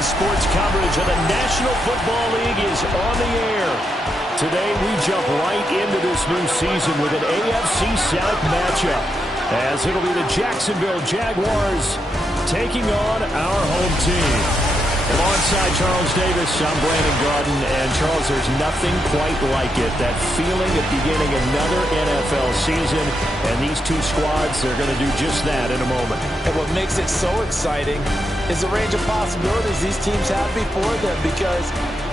Sports coverage of the National Football League is on the air. Today we jump right into this new season with an AFC South matchup, as it'll be the Jacksonville Jaguars taking on our home team. Alongside Charles Davis, I'm Brandon Garden, and Charles, there's nothing quite like it. That feeling of beginning another NFL season, and these two squads are going to do just that in a moment. And what makes it so exciting is the range of possibilities these teams have before them, because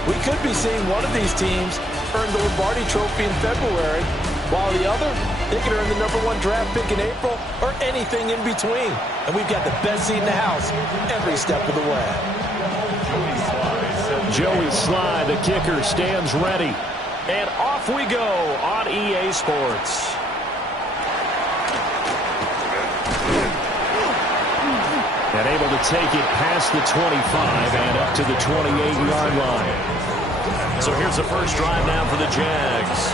we could be seeing one of these teams earn the Lombardi Trophy in February, while the other, they could earn the #1 draft pick in April, or anything in between. And we've got the best seat in the house every step of the way. Joey Sly, the kicker, stands ready. And off we go on EA Sports. And able to take it past the 25 and up to the 28-yard line. So here's the first drive now for the Jags.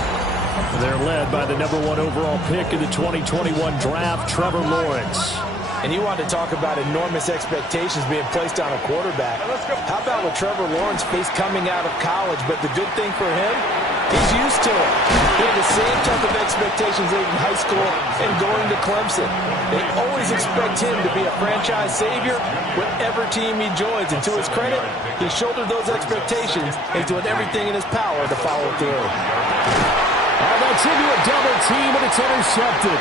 They're led by the #1 overall pick in the 2021 draft, Trevor Lawrence. And you want to talk about enormous expectations being placed on a quarterback. How about what Trevor Lawrence faced coming out of college? But the good thing for him, he's used to it. He had the same type of expectations late in high school and going to Clemson. They always expect him to be a franchise savior whatever team he joins. And to his credit, he shouldered those expectations and doing everything in his power to follow through. And that's into a double team, and it's intercepted.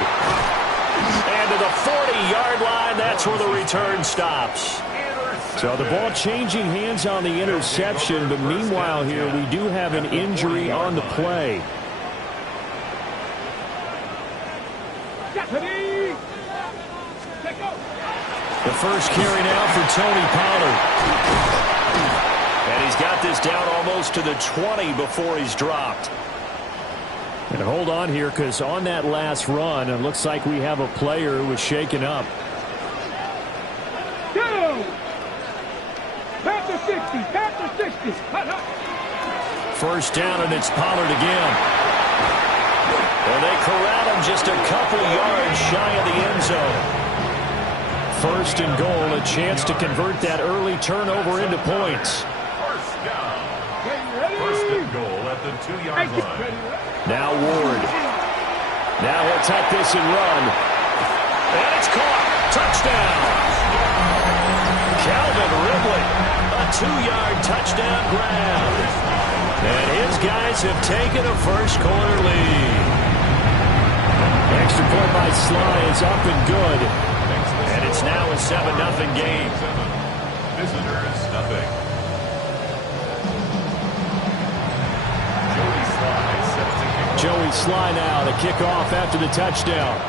And to the 40-yard line, that's where the return stops. So the ball changing hands on the interception, but meanwhile here we do have an injury on the play. The first carry now for Tony Pollard. And he's got this down almost to the 20 before he's dropped. And hold on here, because on that last run, it looks like we have a player who was shaken up. First down, and it's Pollard again. And they corral him just a couple yards shy of the end zone. First and goal, a chance to convert that early turnover into points. First and goal at the 2-yard line. Now Ward. Now he'll take this and run. And it's caught. Touchdown. Calvin Ridley. A 2-yard touchdown grab. And his guys have taken a first-quarter lead. Extra point by Sly is up and good. And it's now a 7-0 game. Visitors, nothing. Joey Sly now to kick off after the touchdown.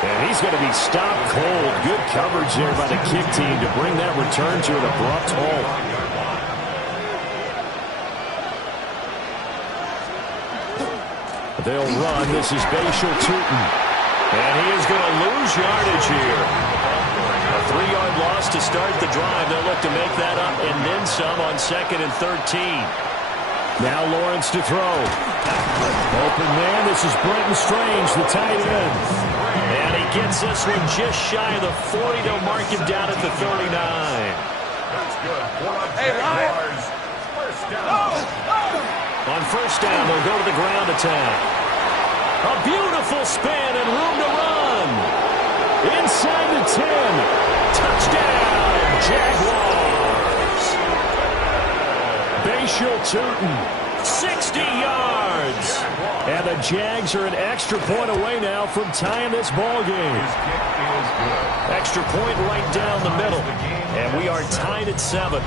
And he's going to be stopped cold. Good coverage there by the kick team to bring that return to an abrupt halt. They'll run. This is Bashal Tootin. And he is going to lose yardage here. A 3-yard loss to start the drive. They'll look to make that up and then some on 2nd and 13. Now Lawrence to throw. Open man. This is Brenton Strange, the tight end. And he gets this one just shy of the 40. They'll mark him down at the 39. That's good. Hey, Ryan. On first down, they'll go to the ground attack. A beautiful spin and room to run. Inside the 10. Touchdown, Jaguars. Bashal Tootin, 60 yards. And the Jags are an extra point away now from tying this ball game. Extra point right down the middle. And we are tied at 7.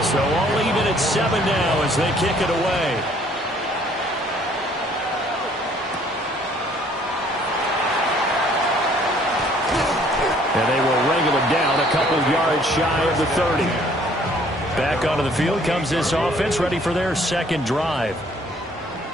So all even at 7 now as they kick it away. And they will wrangle him down a couple yards shy of the 30. Back onto the field comes this offense, ready for their second drive.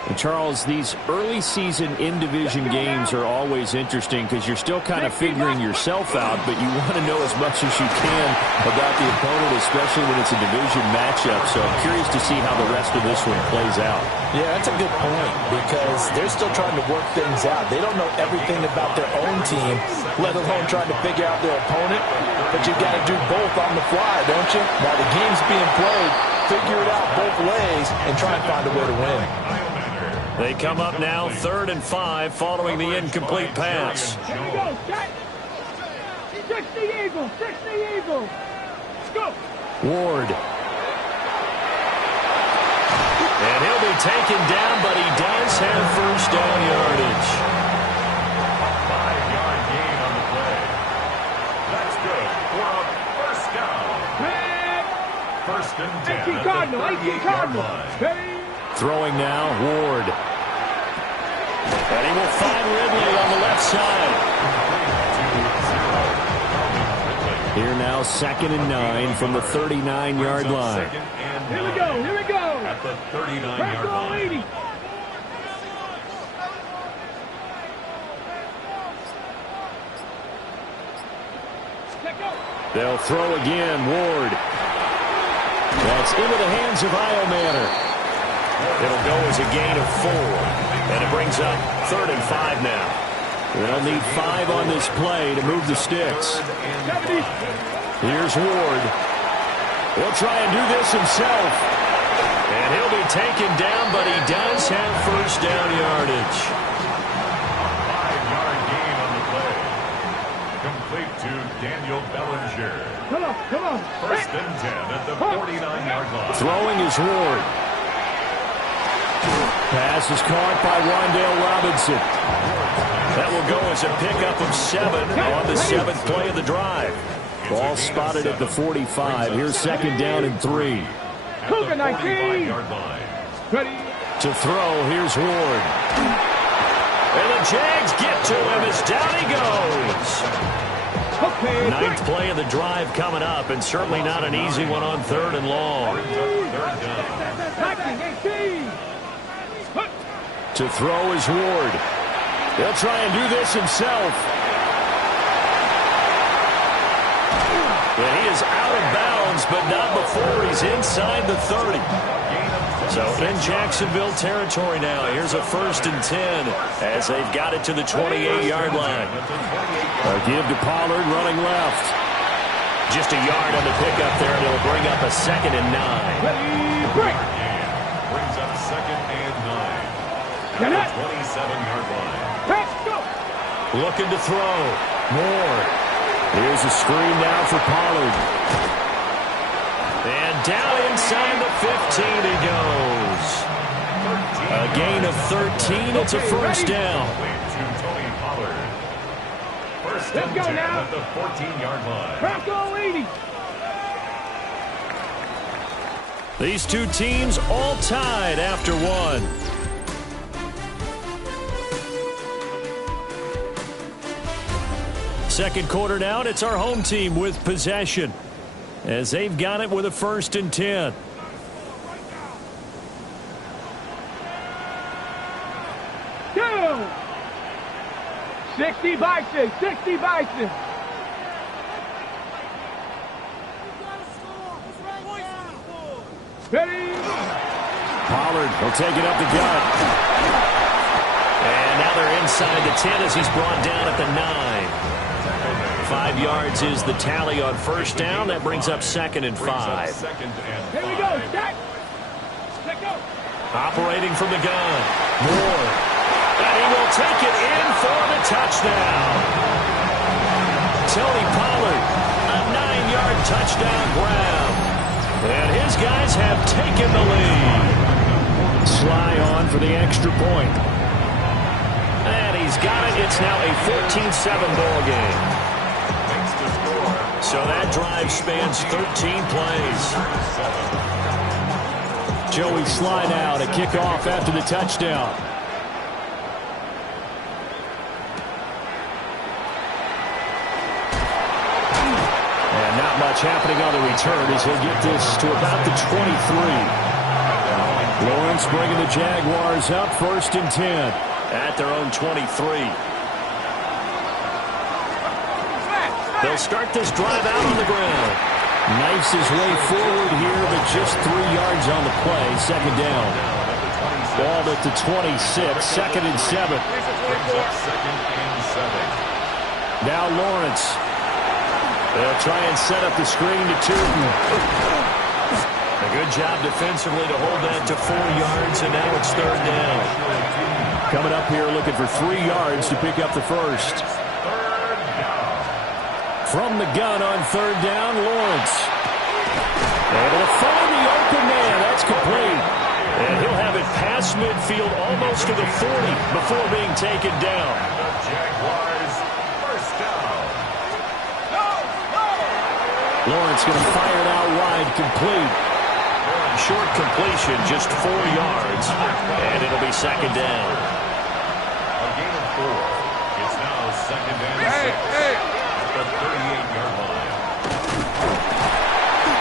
And Charles, these early season in-division games are always interesting because you're still kind of figuring yourself out, but you want to know as much as you can about the opponent, especially when it's a division matchup. So I'm curious to see how the rest of this one plays out. Yeah, that's a good point because they're still trying to work things out. They don't know everything about their own team, let alone trying to figure out their opponent. But you've got to do both on the fly, don't you? While the game's being played, figure it out both ways and try and find a way to win. They come up now 3rd and 5 following the incomplete pass. Here we go, set. 60 Eagles, 60 Eagles. Let's go. Ward. And he'll be taken down, but he does have first down yardage. 5-yard gain on the play. That's good for a first down. First and 10 18 Cardinal, 18 Cardinal. Throwing now, Ward. And he will find Ridley on the left side. Here now, 2nd and 9 from the 39-yard line. Here we go, here we go. At the 39-yard line. They'll throw again, Ward. That's into the hands of Iomanner. It'll go as a gain of 4. And it brings up 3rd and 5 now. They'll need 5 on this play to move the sticks. Here's Ward. He'll try and do this himself. And he'll be taken down, but he does have first down yardage. 5-yard gain on the play. Complete to Daniel Bellinger. Come on, come on. First and 10 at the 49-yard line. Throwing is Ward. Pass is caught by Wan'Dale Robinson. That will go as a pickup of 7 on the 7th play of the drive. Ball spotted at the 45. Here's 2nd down and 3. Cougar 19. Ready. To throw, here's Ward. And the Jags get to him as down he goes. Okay. 9th play of the drive coming up, and certainly not an easy one on 3rd and long. To throw is Ward. He'll try and do this himself. And he is out of bounds, but not before he's inside the 30. So in Jacksonville territory now. Here's a 1st and 10 as they've got it to the 28-yard line. A give to Pollard running left. Just a yard on the pickup there, and it'll bring up a 2nd and 9. Brings up 2nd and 9. 27-yard line. Looking to throw. Moore. Here's a screen now for Pollard. And down inside the 15 he goes. A gain of 13. It's a first down. First and 10 at the 14-yard line. Bronco 80. These two teams all tied after one. Second quarter down, it's our home team with possession as they've got it with a 1st and 10. Two. 60 Bison, 60 Bison. Ready. Pollard will take it up the gut. And now they're inside the 10 as he's brought down at the 9. 5 yards is the tally on first down. That brings up 2nd and 5. Here we go. Set. Let go. Operating from the gun. Moore. And he will take it in for the touchdown. Tony Pollard, a 9-yard touchdown grab. And his guys have taken the lead. Sly on for the extra point. And he's got it. It's now a 14-7 ball game. So that drive spans 13 plays. Joey Sly now to kick off after the touchdown. And not much happening on the return as he'll get this to about the 23. Lawrence bringing the Jaguars up 1st and 10 at their own 23. They'll start this drive out on the ground. Knifes his way forward here, but just 3 yards on the play. 2nd down. Ball at the 26, 2nd and 7. Now Lawrence. They'll try and set up the screen to Tootin. A good job defensively to hold that to 4 yards, and now it's 3rd down. Coming up here looking for 3 yards to pick up the first. From the gun on 3rd down, Lawrence. Able to find the open man. That's complete. And he'll have it past midfield almost to the 40 before being taken down. Jaguars, first down. Lawrence going to fire it out wide, complete. Short completion, just 4 yards, and it'll be 2nd down. A gain of 4. It's now 2nd and 6 at the 38-yard line.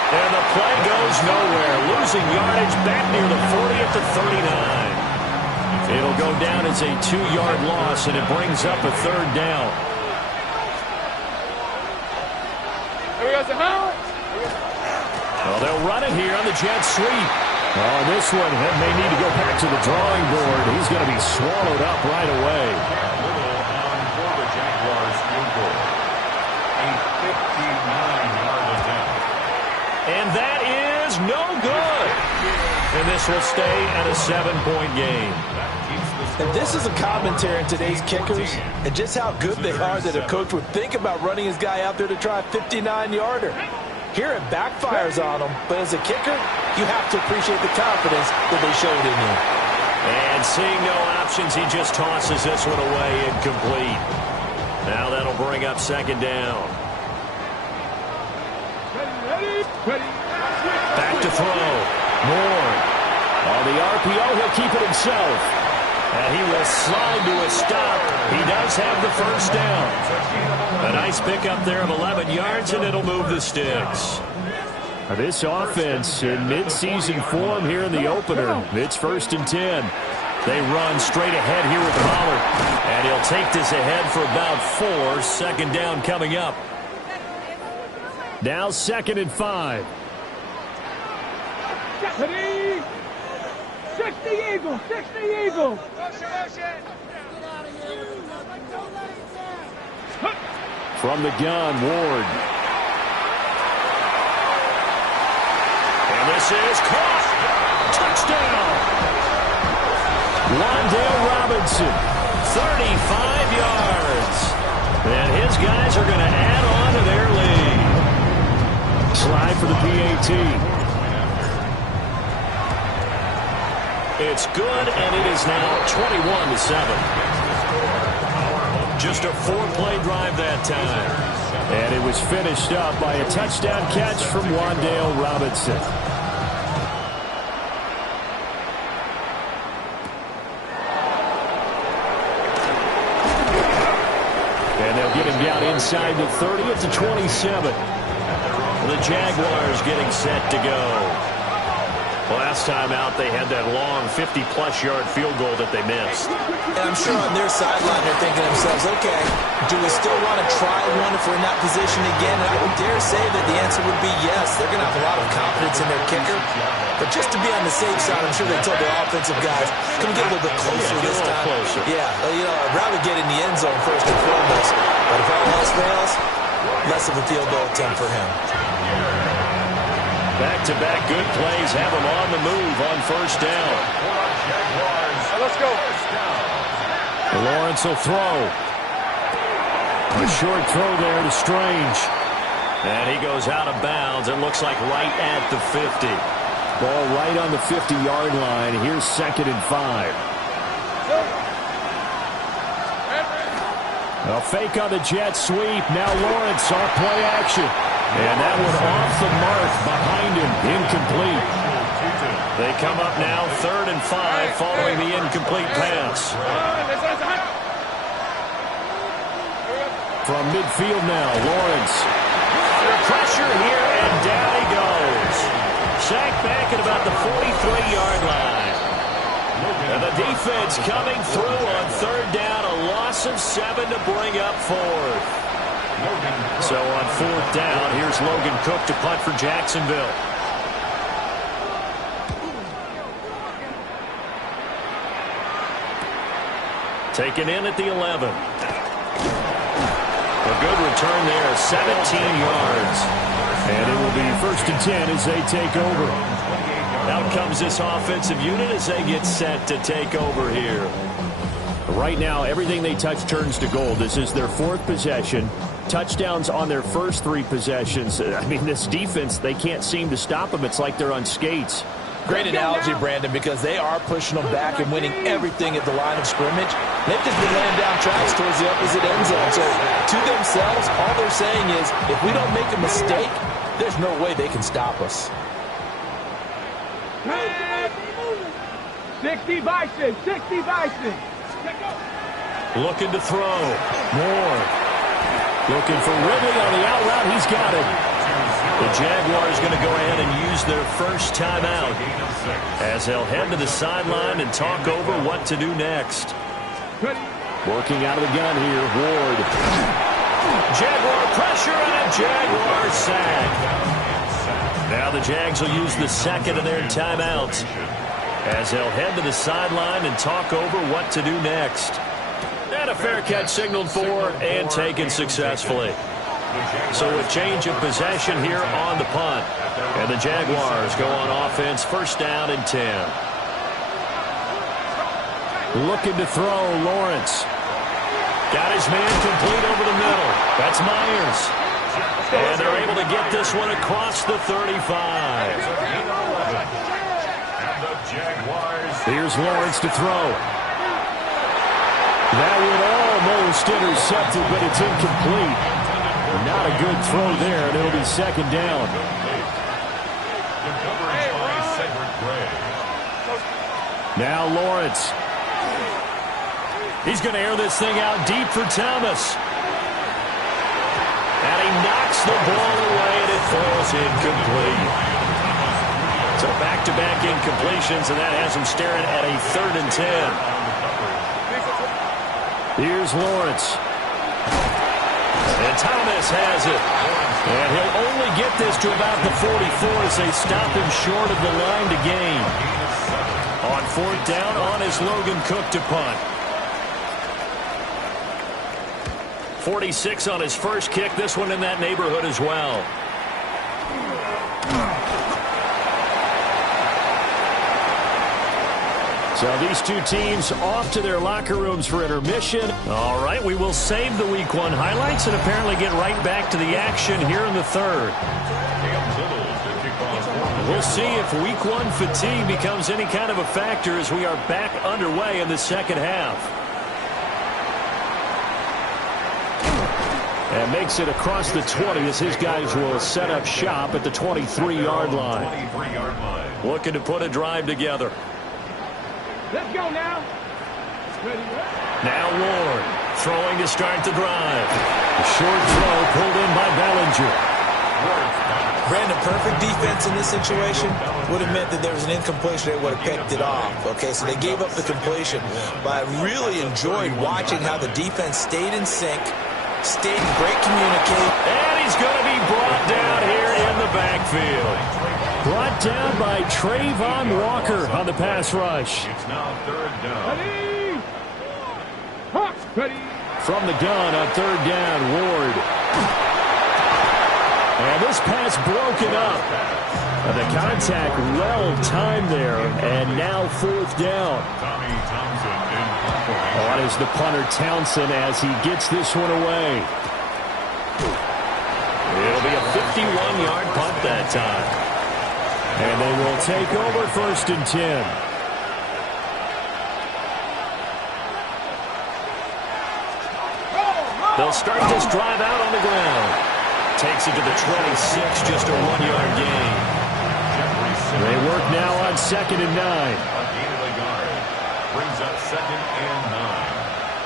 And the play goes nowhere. Losing yardage back near the 40 at the 39. It'll go down as a 2-yard loss, and it brings up a 3rd down. Well, they'll run it here on the jet sweep. Oh, this one may need to go back to the drawing board. He's going to be swallowed up right away. Little on for the Jaguars field goal. A 59-yard attempt. And that is no good. And this will stay at a 7-point game. And this is a commentary in today's kickers and just how good they are that a coach would think about running his guy out there to try a 59-yarder. Here it backfires on him, but as a kicker, you have to appreciate the confidence that they showed in you. And seeing no options, he just tosses this one away incomplete. Now that'll bring up 2nd down. Back to throw. Moore. On the RPO, he'll keep it himself. And he will slide to a stop. He does have the 1st down. A nice pickup there of 11 yards, and it'll move the sticks. This offense in mid-season form here in the opener. It's 1st and 10. They run straight ahead here with Pollard. And he'll take this ahead for about 4. 2nd down coming up. Now 2nd and 5. 60 Eagle, 60 Eagle. From the gun, Ward. And this is caught. Touchdown. Wandale Robinson, 35 yards. And his guys are going to add on to their lead. Slide for the PAT. It's good, and it is now 21-7. Just a 4-play drive that time. And it was finished up by a touchdown catch from Wandale Robinson. And they'll get him down inside the 30 at the 27. The Jaguars getting set to go. Last time out, they had that long 50-plus yard field goal that they missed. And I'm sure on their sideline they're thinking to themselves, okay, do we still want to try one if we're in that position again? And I would dare say that the answer would be yes. They're going to have a lot of confidence in their kicker. But just to be on the safe side, I'm sure they told their offensive guys, come get a little bit closer this time. Closer. Yeah, you know, I'd rather get in the end zone first and foremost. But if all else fails, less of a field goal attempt for him. Back-to-back good plays have him on the move on 1st down. Let's go. Lawrence will throw. A short throw there to Strange. And he goes out of bounds. It looks like right at the 50. Ball right on the 50-yard line. Here's 2nd and 5. A fake on the jet sweep. Now Lawrence off play action. And that one off the mark behind him. Incomplete. They come up now 3rd and 5 following the incomplete pass. From midfield now, Lawrence. Pressure here, and down he goes. Sacked back at about the 43-yard line. And the defense coming through on third down. A loss of 7 to bring up fourth. So on fourth down, here's Logan Cook to punt for Jacksonville. Taken in at the 11. A good return there, 17 yards. And it will be 1st and 10 as they take over. Out comes this offensive unit as they get set to take over here. Right now, everything they touch turns to gold. This is their 4th possession. Touchdowns on their first 3 possessions. I mean, this defense, they can't seem to stop them. It's like they're on skates. Great analogy, Brandon, because they are pushing them back and winning everything at the line of scrimmage. They've just been laying down tracks towards the opposite end zone. So to themselves, all they're saying is, if we don't make a mistake, there's no way they can stop us. 60 Bison, 60 Bison. Looking to throw. Moore. Looking for Ridley on the out route. He's got it. The Jaguars going to go ahead and use their first timeout as they'll head to the sideline and talk over what to do next. Working out of the gun here, Ward. Jaguar pressure and a Jaguar sack. Now the Jags will use the second of their timeouts as they'll head to the sideline and talk over what to do next. And a fair catch signaled for and taken successfully. So a change of possession here on the punt. And the Jaguars go on offense, 1st down and 10. Looking to throw, Lawrence. Got his man complete over the middle. That's Myers. And they're able to get this one across the 35. Here's Lawrence to throw. That would almost intercept it, but it's incomplete. Not a good throw there, and it'll be 2nd down. Now Lawrence. He's going to air this thing out deep for Thomas. And he knocks the ball away, and it falls incomplete. So back-to-back incompletions, and that has him staring at a 3rd and 10. Here's Lawrence. And Thomas has it. And he'll only get this to about the 44 as they stop him short of the line to gain. On 4th down, on is Logan Cook to punt. 46 on his first kick. This one in that neighborhood as well. So these two teams off to their locker rooms for intermission. All right, we will save the Week 1 highlights and apparently get right back to the action here in the 3rd. We'll see if Week 1 fatigue becomes any kind of a factor as we are back underway in the 2nd half. And makes it across the 20 as his guys will set up shop at the 23-yard line. Looking to put a drive together. Let's go now. Now Ward throwing to start the drive. A short throw pulled in by Bellinger. Brandon, perfect defense in this situation would have meant that there was an incompletion. They would have picked it off. Okay, so they gave up the completion. But I really enjoyed watching how the defense stayed in sync, stayed in great communication. And he's going to be brought down here in the backfield. Brought down by Trayvon Walker on the pass rush. It's now 3rd down. Ready. Hawk, ready. From the gun on 3rd down, Ward. And this pass broken up. And the contact well timed there. And now 4th down. Tommy Thompson in punt. On is the punter Townsend as he gets this one away. It'll be a 51-yard punt that time. And they will take over 1st and 10. They'll start this drive out on the ground. Takes it to the 26, just a 1-yard gain. They work now on 2nd and 9. Brings up 2nd and 9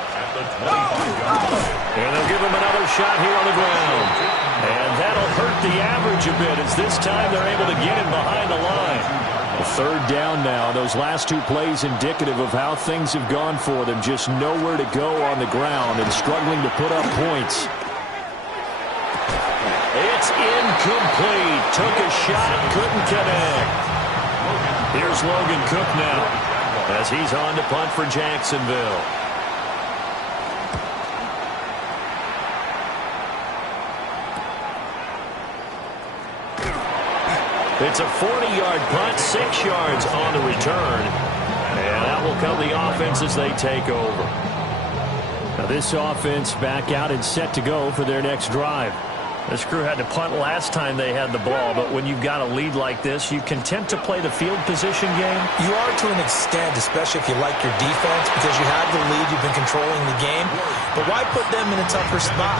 at the 25-yard line. And they'll give him another shot here on the ground. And that'll hurt the average a bit as this time they're able to get him behind the line. A third down now. Those last two plays indicative of how things have gone for them. Just nowhere to go on the ground and struggling to put up points. It's incomplete. Took a shot, couldn't connect. Here's Logan Cook now as he's on to punt for Jacksonville. It's a 40-yard punt, 6 yards on the return. And that will come the offense as they take over. Now this offense back out and set to go for their next drive. This crew had to punt last time they had the ball, but when you've got a lead like this, you content to play the field position game? You are to an extent, especially if you like your defense, because you have the lead, you've been controlling the game. But why put them in a tougher spot?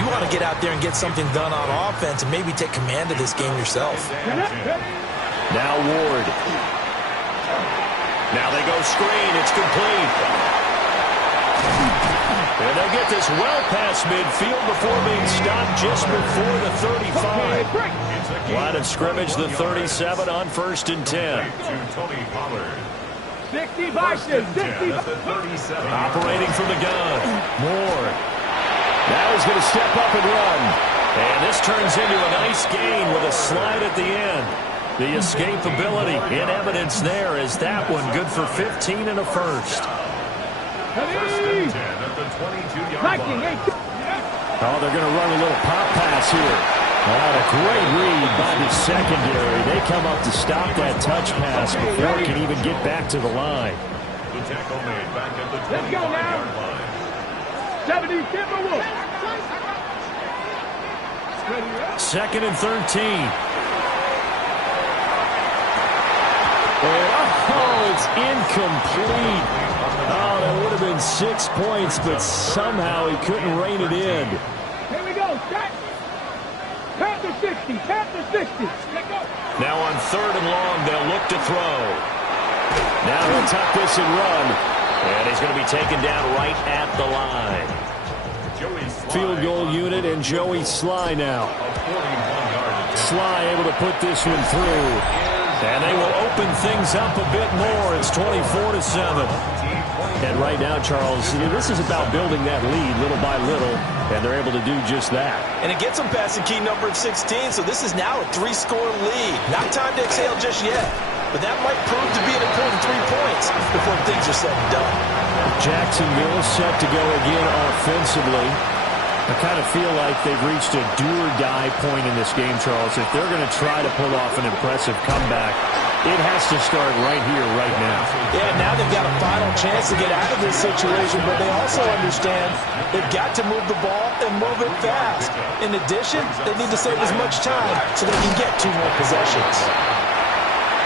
You want to get out there and get something done on offense and maybe take command of this game yourself. Now Ward. Now they go screen. It's complete. And they get this well past midfield before being stopped just before the 35. Line of scrimmage, the 37 on 1st and 10. 65, 60. Operating from the gun. Moore. Now he's going to step up and run. And this turns into a nice gain with a slide at the end. The escapability in evidence there is that one good for 15 and a first. First and 10 at the 22-yard line. Oh, they're going to run a little pop pass here. A great read by the secondary. They come up to stop that touch pass before it can even get back to the line. The tackle made back at the 25-yard line. 70, Timberwolves. 2nd and 13. Oh, it's incomplete. Oh, that would have been 6 points, but somehow he couldn't rein it in. Here we go. Tap to 60. Tap to 60. Now on 3rd and long, they'll look to throw. Now he'll tuck this and run. And he's going to be taken down right at the line. Field goal unit and Joey Sly now. Sly able to put this one through. And they will open things up a bit more. It's 24-7. And right now, Charles, this is about building that lead little by little, and they're able to do just that. And it gets them past the key number of 16, so this is now a 3-score lead. Not time to exhale just yet, but that might prove to be an important 3 points before things are said and done. Jacksonville set to go again offensively. I kind of feel like they've reached a do-or-die point in this game, Charles. If they're going to try to pull off an impressive comeback, it has to start right here, right now. Yeah, now they've got a final chance to get out of this situation, but they also understand they've got to move the ball and move it fast. In addition, they need to save as much time so they can get 2 more possessions.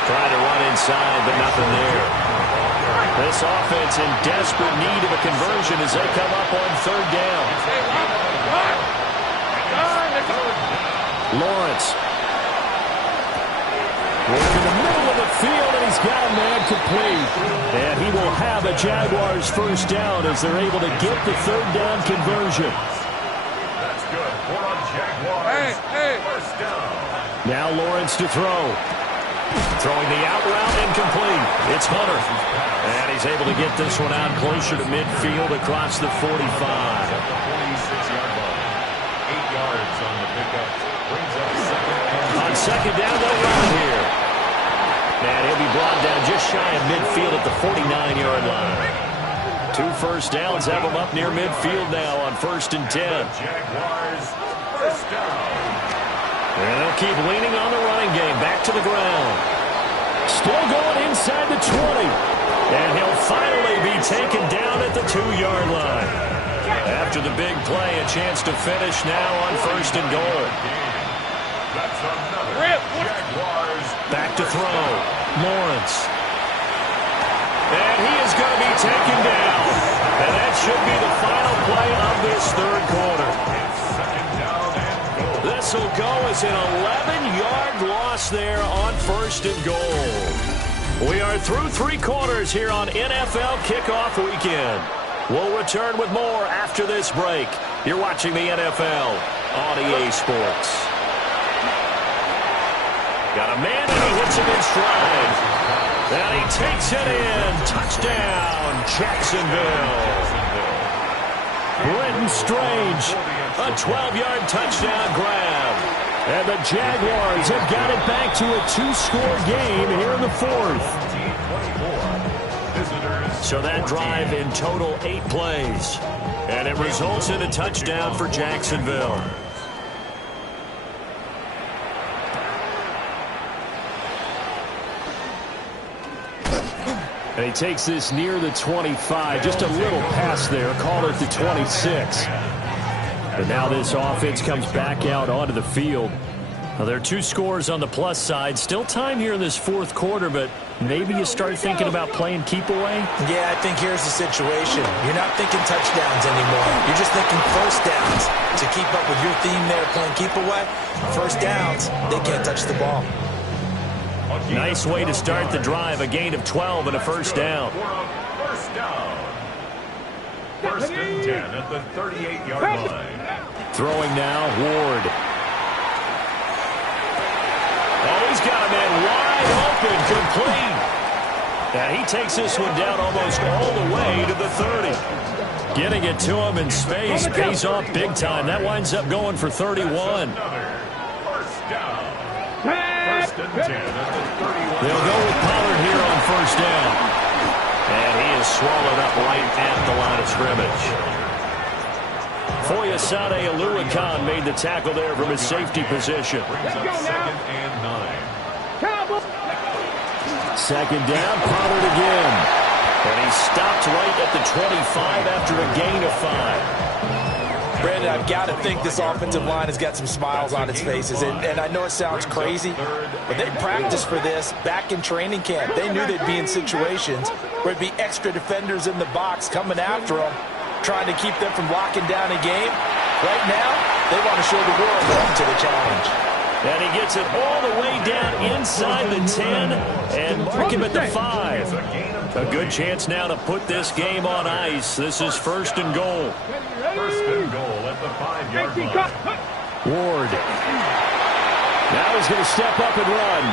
Trying to run inside, but nothing there. This offense in desperate need of a conversion as they come up on 3rd down. Lawrence. Working the middle of the field, and he's got a man complete. And he will have a Jaguars first down as they're able to get the 3rd down conversion. That's good for a Jaguars first down. Now Lawrence to throw. Throwing the out route incomplete. It's Hunter. And he's able to get this one out closer to midfield across the 45. 46-yard line. 8 yards on the pickup. Brings up 2nd and 10. On 2nd down, they'll run here. And he'll be brought down just shy of midfield at the 49-yard line. 2 first downs have him up near midfield now on 1st and 10. Jaguars first down. And they'll keep leaning on the running game. Back to the ground. Still going inside the 20. And he'll finally be taken down at the 2-yard line. After the big play, a chance to finish now on 1st and goal. That's another Jaguars. Back to throw. Lawrence. And he is going to be taken down. And that should be the final play of this 3rd quarter. This will go as an 11-yard loss there on 1st and goal. We are through 3 quarters here on NFL Kickoff Weekend. We'll return with more after this break. You're watching the NFL on EA Sports. Got a man, and he hits him in stride. And he takes it in. Touchdown, Jacksonville. Brenton Strange, a 12-yard touchdown grab. And the Jaguars have got it back to a two-score game here in the fourth. So that drive in total 8 plays. And it results in a touchdown for Jacksonville. And he takes this near the 25. Just a little pass there. Call it the 26. But now this offense comes back out onto the field. Well, there are 2 scores on the plus side. Still time here in this fourth quarter, but maybe you start thinking about playing keep away? Yeah, I think here's the situation. You're not thinking touchdowns anymore. You're just thinking first downs. To keep up with your theme there, playing keep away, first downs, they can't touch the ball. Nice way to start the drive. A gain of 12 and a first down. First down. First and 10 at the 38-yard line. Throwing now, Ward. Oh, he's got a man wide open, complete. And he takes this one down almost all the way to the 30. Getting it to him in space pays off big time. That winds up going for 31. First down. First and 10 at the 31. They'll go with Pollard here on first down. And he is swallowed up right at the line of scrimmage. Foyesade Aluakan made the tackle there from his safety position. Brings up second and 9. Second down, Pollard again. And he stopped right at the 25 after a gain of 5. Brandon, I've got to think this offensive line has got some smiles on its faces. And I know it sounds crazy, but they practiced for this back in training camp. They knew they'd be in situations where it'd be extra defenders in the box coming after them, trying to keep them from locking down a game. Right now, they want to show the world they're up to the challenge. And he gets it all the way down inside the 10 and mark him at the 5. A good chance now to put this game on ice. This is first and goal. First and goal at the 5-yard line. Ward. Now he's going to step up and run.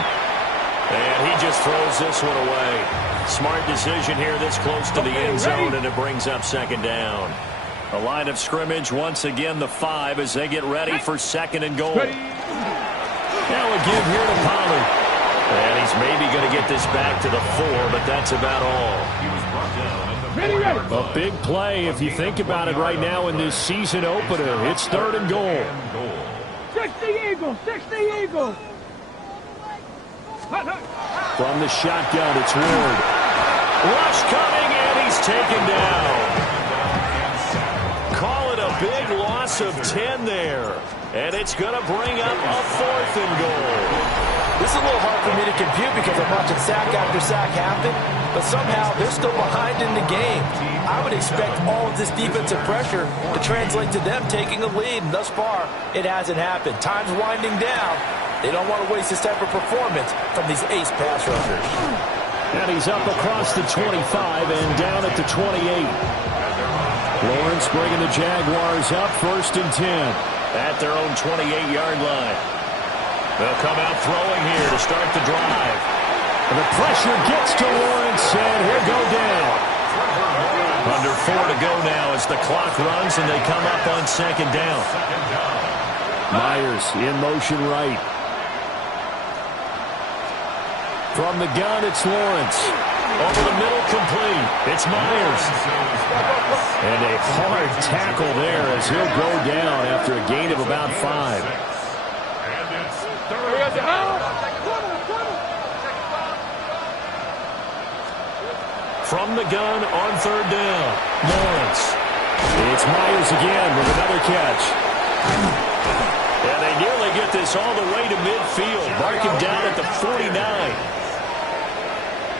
And he just throws this one away. Smart decision here this close to the end zone, and it brings up second down. The line of scrimmage, once again, the 5 as they get ready for second and goal. Now a give here to Pollard. And he's maybe going to get this back to the 4, but that's about all. He was brought down at the 4-yard A big play if you think about it right now in this season opener. It's third and goal. 60 Eagles, 60 Eagles. From the shotgun, it's Ward. Rush coming, and he's taken down. Call it a big loss of 10 there. And it's going to bring up a fourth and goal. This is a little hard for me to compute because I'm watching sack after sack happen, but somehow they're still behind in the game. I would expect all of this defensive pressure to translate to them taking a lead, and thus far, it hasn't happened. Time's winding down. They don't want to waste this type of performance from these ace pass rushers. And he's up across the 25 and down at the 28. Lawrence bringing the Jaguars up first and 10 at their own 28-yard line. They'll come out throwing here to start the drive. And the pressure gets to Lawrence, and he'll go down. Under 4 to go now as the clock runs, and they come up on second down. Myers in motion right. From the gun, it's Lawrence. Over the middle, complete. It's Myers. And a hard tackle there as he'll go down after a gain of about 5. From the gun on third down, Lawrence. It's Myers again with another catch. And they nearly get this all the way to midfield. Mark him down at the 49.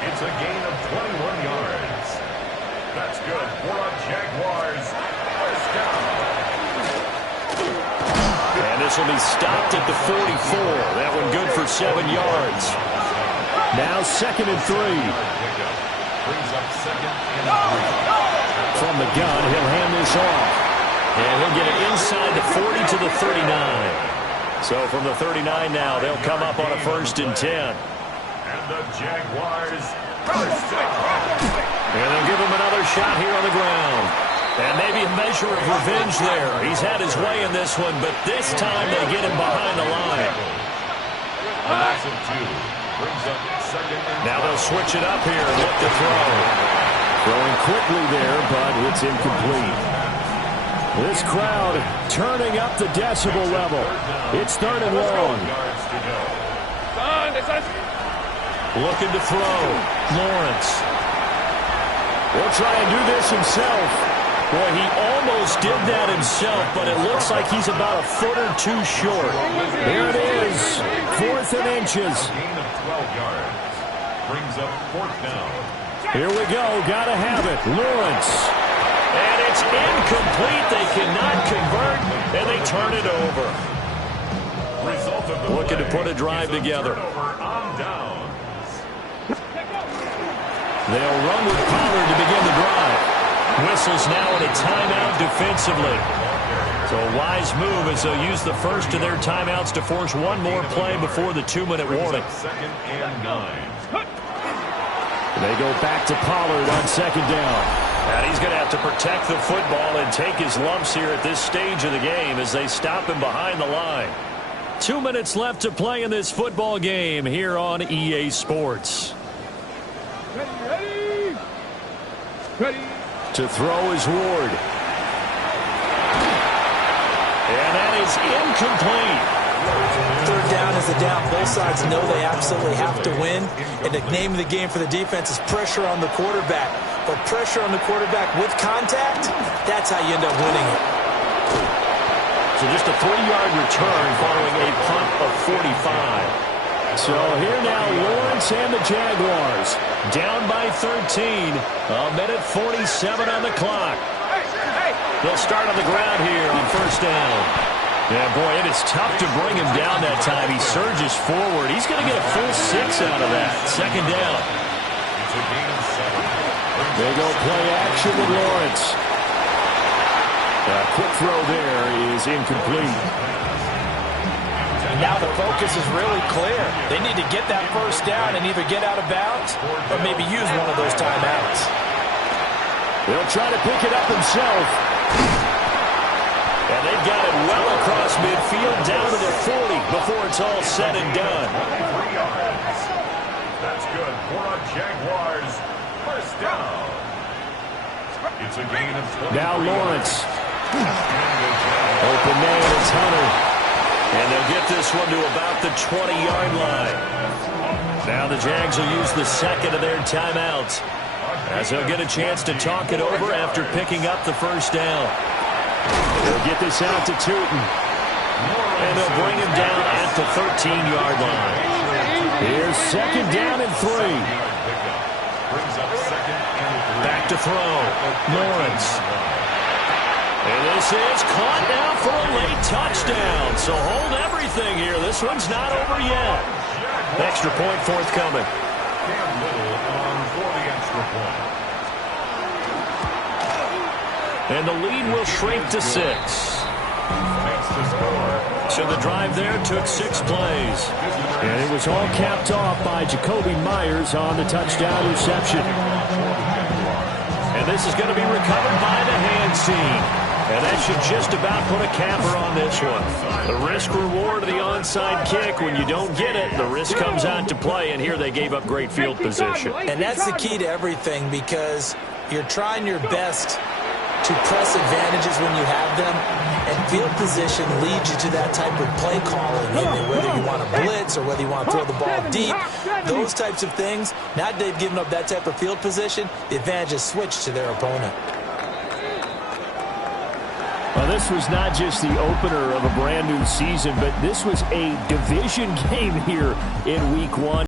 It's a gain of 21 yards. That's good for a Jaguars first down. And this will be stopped at the 44. That one good for 7 yards. Now second and 3. Brings up second and 3. From the gun, he'll hand this off. And he'll get it inside the 40 to the 39. So from the 39 now, they'll come up on a 1st and 10. And the Jaguars first down. And they'll give him another shot here on the ground. And maybe a measure of revenge there. He's had his way in this one, but this time they get him behind the line. A loss of 2 brings up 2nd and 12. Now they'll switch it up here and look to throw. Throwing quickly there, but it's incomplete. This crowd turning up the decibel level. It's 3rd and long. Looking to throw. Lawrence. He'll try and do this himself. Boy, he almost did that himself, but it looks like he's about a foot or 2 short. Here it is. 4th and inches. Gain of 12 yards. Brings up 4th down. Here we go. Gotta have it. Lawrence. And it's incomplete. They cannot convert, and they turn it over. Result of the Looking to put a drive together. on downs. They'll run with Pollard to begin the drive. Whistles now in a timeout defensively. So a wise move as they'll use the first of their timeouts to force one more play before the 2-minute warning. 2nd and 9. They go back to Pollard on 2nd down. And he's going to have to protect the football and take his lumps here at this stage of the game as they stop him behind the line. 2 minutes left to play in this football game here on EA Sports. Ready. To throw is Ward. And that is incomplete. 3rd down is a down. Both sides know they absolutely have to win. And the name of the game for the defense is pressure on the quarterback. But pressure on the quarterback with contact, that's how you end up winning it. So just a 3-yard return following a punt of 45. So here now, Lawrence and the Jaguars down by 13. A minute 47 on the clock. They'll start on the ground here on 1st down. Yeah, boy, it is tough to bring him down that time. He surges forward. He's going to get a full 6 out of that. 2nd down. It's a gain of 7. They go play action with Lawrence. A quick throw there is incomplete. Now the focus is really clear. They need to get that 1st down and either get out of bounds or maybe use one of those timeouts. They'll try to pick it up himself. And they've got it well across midfield down to the 40 before it's all said and done. 3 yards. That's good for a Jaguars 1st down. It's a gain of 20. Now Lawrence. Open man, it's Hunter. And they'll get this one to about the 20-yard line. Now the Jags will use the 2nd of their timeouts as they'll get a chance to talk it over after picking up the 1st down. They'll get this out to Tootin. And they'll bring him down at the 13-yard line. Here's 2nd down and 3. Back to throw. Lawrence. And this is caught now for a late touchdown. So hold everything here. This one's not over yet. Extra point forthcoming. Cam Little on for the extra point. And the lead will shrink to 6. Makes the score. So the drive there took 6 plays. And it was all capped off by Jacoby Myers on the touchdown reception. And this is going to be recovered by the hands team. And that should just about put a capper on this one. The risk-reward of the onside kick, when you don't get it, the risk comes out to play, and here they gave up great field position. And that's the key to everything, because you're trying your best to press advantages when you have them, and field position leads you to that type of play calling. And whether you want to blitz or whether you want to throw the ball deep, those types of things, now that they've given up that type of field position, the advantage is switched to their opponent. Well, this was not just the opener of a brand new season, but this was a division game here in Week 1.